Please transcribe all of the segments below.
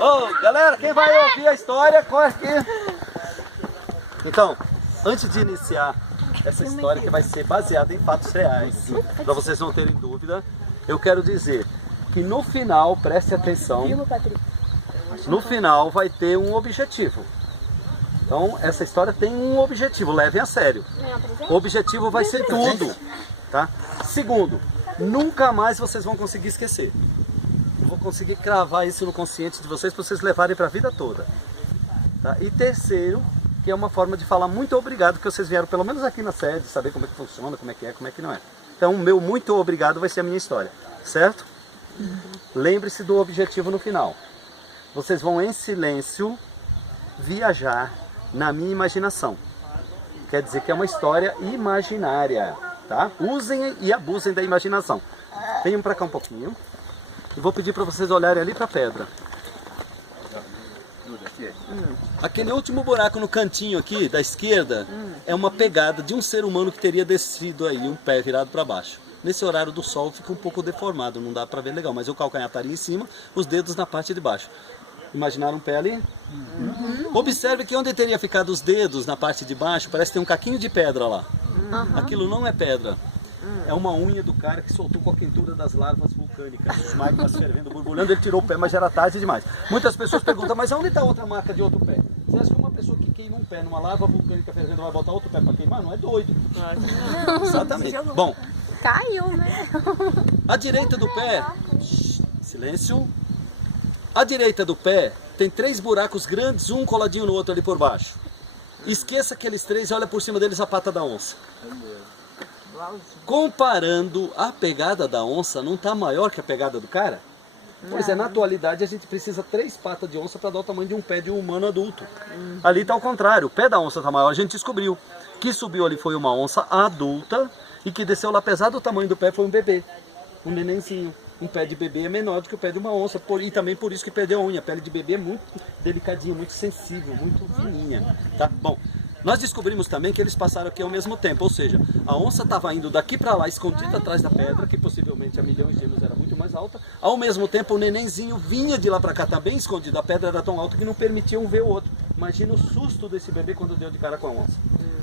Ô, galera, quem vai ouvir a história, corre aqui. Então, antes de iniciar essa história que vai ser baseada em fatos reais, para vocês não terem dúvida, eu quero dizer que no final, preste atenção, no final vai ter um objetivo. Então, essa história tem um objetivo, levem a sério. O objetivo vai ser tudo, tá? Segundo, nunca mais vocês vão conseguir esquecer. Eu vou conseguir cravar isso no consciente de vocês para vocês levarem para a vida toda. Tá? E terceiro, que é uma forma de falar muito obrigado, que vocês vieram pelo menos aqui na sede, saber como é que funciona, como é que não é. Então, o meu muito obrigado vai ser a minha história, certo? Lembre-se do objetivo no final. Vocês vão em silêncio viajar na minha imaginação. Quer dizer que é uma história imaginária, tá? Usem e abusem da imaginação. Venham para cá um pouquinho. E vou pedir para vocês olharem ali para a pedra. Aquele último buraco no cantinho aqui da esquerda é uma pegada de um ser humano que teria descido aí, um pé virado para baixo. Nesse horário do sol fica um pouco deformado, não dá para ver legal, mas o calcanhar estaria em cima, os dedos na parte de baixo. Imaginaram um pé ali? Observe que onde teria ficado os dedos na parte de baixo, parece que tem um caquinho de pedra lá. Aquilo não é pedra. É uma unha do cara que soltou com a quentura das larvas vulcânicas, os magmas fervendo, borbulhando, ele tirou o pé, mas já era tarde demais. Muitas pessoas perguntam, mas onde está outra marca de outro pé? Você acha que uma pessoa que queima um pé numa larva vulcânica fervendo vai botar outro pé para queimar? Não é doido. Exatamente. Bom, caiu, né? à direita do pé, silêncio. À direita do pé tem 3 buracos grandes, um coladinho no outro ali por baixo. Esqueça aqueles 3 e olha por cima deles a pata da onça. Comparando, a pegada da onça não está maior que a pegada do cara? Pois é, na atualidade a gente precisa 3 patas de onça para dar o tamanho de um pé de um humano adulto. Ali está o contrário, o pé da onça está maior. A gente descobriu que subiu ali foi uma onça adulta e que desceu lá pesado, o tamanho do pé foi um bebê, um nenenzinho. Um pé de bebê é menor do que o pé de uma onça, e também por isso que perdeu a unha. A pele de bebê é muito delicadinha, muito sensível, muito fininha, tá? Bom, nós descobrimos também que eles passaram aqui ao mesmo tempo, ou seja, a onça estava indo daqui para lá, escondida atrás da pedra, que possivelmente há milhões de anos era muito mais alta. Ao mesmo tempo, o nenenzinho vinha de lá para cá também escondido. A pedra era tão alta que não permitia um ver o outro. Imagina o susto desse bebê quando deu de cara com a onça.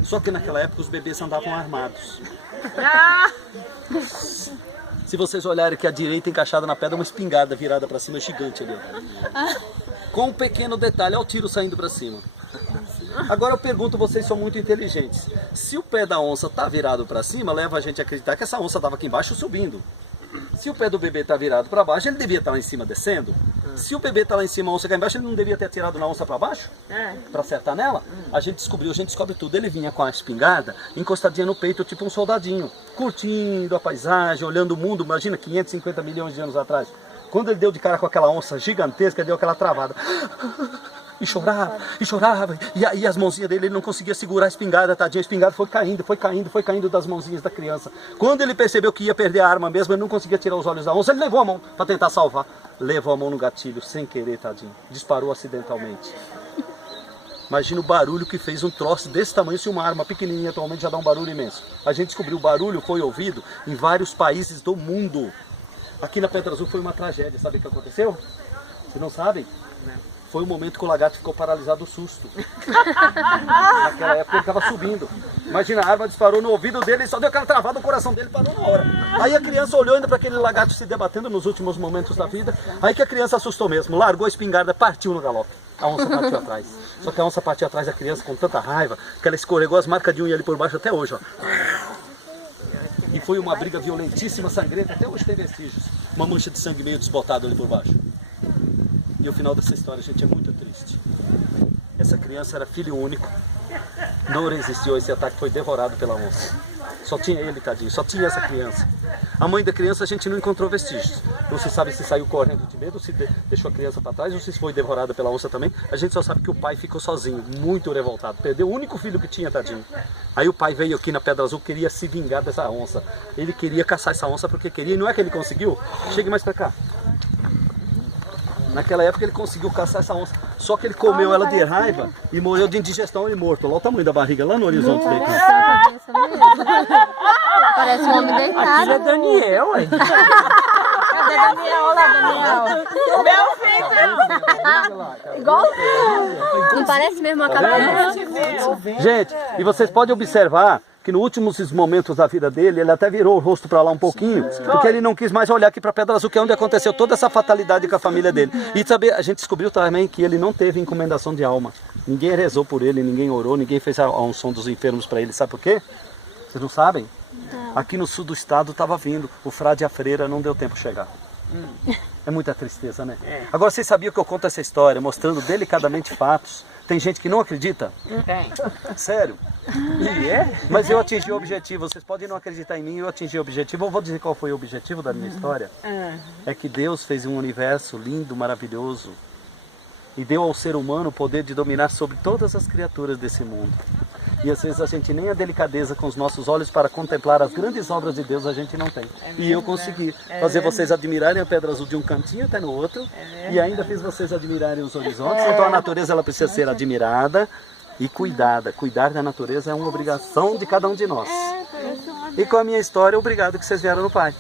Só que naquela época os bebês andavam armados. Se vocês olharem que a direita encaixada na pedra, uma espingarda virada para cima, gigante ali. Com um pequeno detalhe, olha o tiro saindo para cima. Agora eu pergunto, vocês são muito inteligentes. Se o pé da onça está virado para cima, leva a gente a acreditar que essa onça estava aqui embaixo subindo. Se o pé do bebê está virado para baixo, ele devia estar lá em cima descendo. Se o bebê está lá em cima, a onça cá embaixo, ele não devia ter atirado na onça para baixo? Para acertar nela? A gente descobriu, a gente descobre tudo. Ele vinha com a espingarda encostadinha no peito, tipo um soldadinho, curtindo a paisagem, olhando o mundo. Imagina, 550 milhões de anos atrás. Quando ele deu de cara com aquela onça gigantesca, ele deu aquela travada. E chorava, e as mãozinhas dele, ele não conseguia segurar a espingarda, tadinha, a espingarda foi caindo das mãozinhas da criança. Quando ele percebeu que ia perder a arma mesmo, ele não conseguia tirar os olhos da onça, ele levou a mão para tentar salvar. Levou a mão no gatilho, sem querer, tadinho, disparou acidentalmente. Imagina o barulho que fez um troço desse tamanho, se uma arma pequenininha atualmente já dá um barulho imenso. A gente descobriu, o barulho foi ouvido em vários países do mundo. Aqui na Pedra Azul foi uma tragédia, sabe o que aconteceu? Vocês não sabem? Não. Foi o momento que o lagarto ficou paralisado do susto. Naquela época ele estava subindo. Imagina, a arma disparou no ouvido dele e só deu aquela travada, o coração dele parou na hora. Aí a criança olhou ainda para aquele lagarto se debatendo nos últimos momentos da vida. Aí que a criança assustou mesmo, largou a espingarda, partiu no galope. A onça partiu atrás. Só que a onça partiu atrás da criança com tanta raiva que ela escorregou as marcas de unha ali por baixo até hoje, ó. E foi uma briga violentíssima, sangrenta, até hoje tem vestígios. Uma mancha de sangue meio desbotada ali por baixo. E o final dessa história, gente, é muito triste. Essa criança era filho único. Não resistiu a esse ataque, foi devorado pela onça. Só tinha ele, tadinho, só tinha essa criança. A mãe da criança a gente não encontrou vestígios. Não se sabe se saiu correndo de medo, se deixou a criança para trás ou se foi devorada pela onça também. A gente só sabe que o pai ficou sozinho, muito revoltado. Perdeu o único filho que tinha, tadinho. Aí o pai veio aqui na Pedra Azul, queria se vingar dessa onça. Ele queria caçar essa onça porque queria, e não é que ele conseguiu? Chegue mais para cá. Naquela época ele conseguiu caçar essa onça. Só que ele comeu ela de raiva e morreu de indigestão e morto. Olha o tamanho da barriga lá no horizonte dele. Parece um homem deitado. Aquilo é Daniel, hein? Cadê Daniel? Olá, Daniel. Meu filho! Igualzinho. Não parece mesmo a cabeça? Gente, e vocês podem observar que nos últimos momentos da vida dele, ele até virou o rosto para lá um pouquinho, porque ele não quis mais olhar aqui para Pedra Azul, que é onde aconteceu toda essa fatalidade com a família dele. E sabe, a gente descobriu também que ele não teve encomendação de alma. Ninguém rezou por ele, ninguém orou, ninguém fez a unção dos enfermos para ele. Sabe por quê? Vocês não sabem? Aqui no sul do estado estava vindo, o frade e a freira não deu tempo de chegar. É muita tristeza, né? Agora, vocês sabiam que eu conto essa história, mostrando delicadamente fatos? Tem gente que não acredita? Tem. Sério? E é? Mas eu atingi o objetivo. Vocês podem não acreditar em mim, eu atingi o objetivo. Eu vou dizer qual foi o objetivo da minha história. É que Deus fez um universo lindo, maravilhoso. E deu ao ser humano o poder de dominar sobre todas as criaturas desse mundo. E às vezes a gente nem a delicadeza com os nossos olhos para contemplar as grandes obras de Deus a gente não tem. E eu consegui fazer vocês admirarem a Pedra Azul de um cantinho até no outro. E ainda fiz vocês admirarem os horizontes. Então a natureza ela precisa ser admirada e cuidada. Cuidar da natureza é uma obrigação de cada um de nós. E com a minha história, obrigado que vocês vieram no Pai.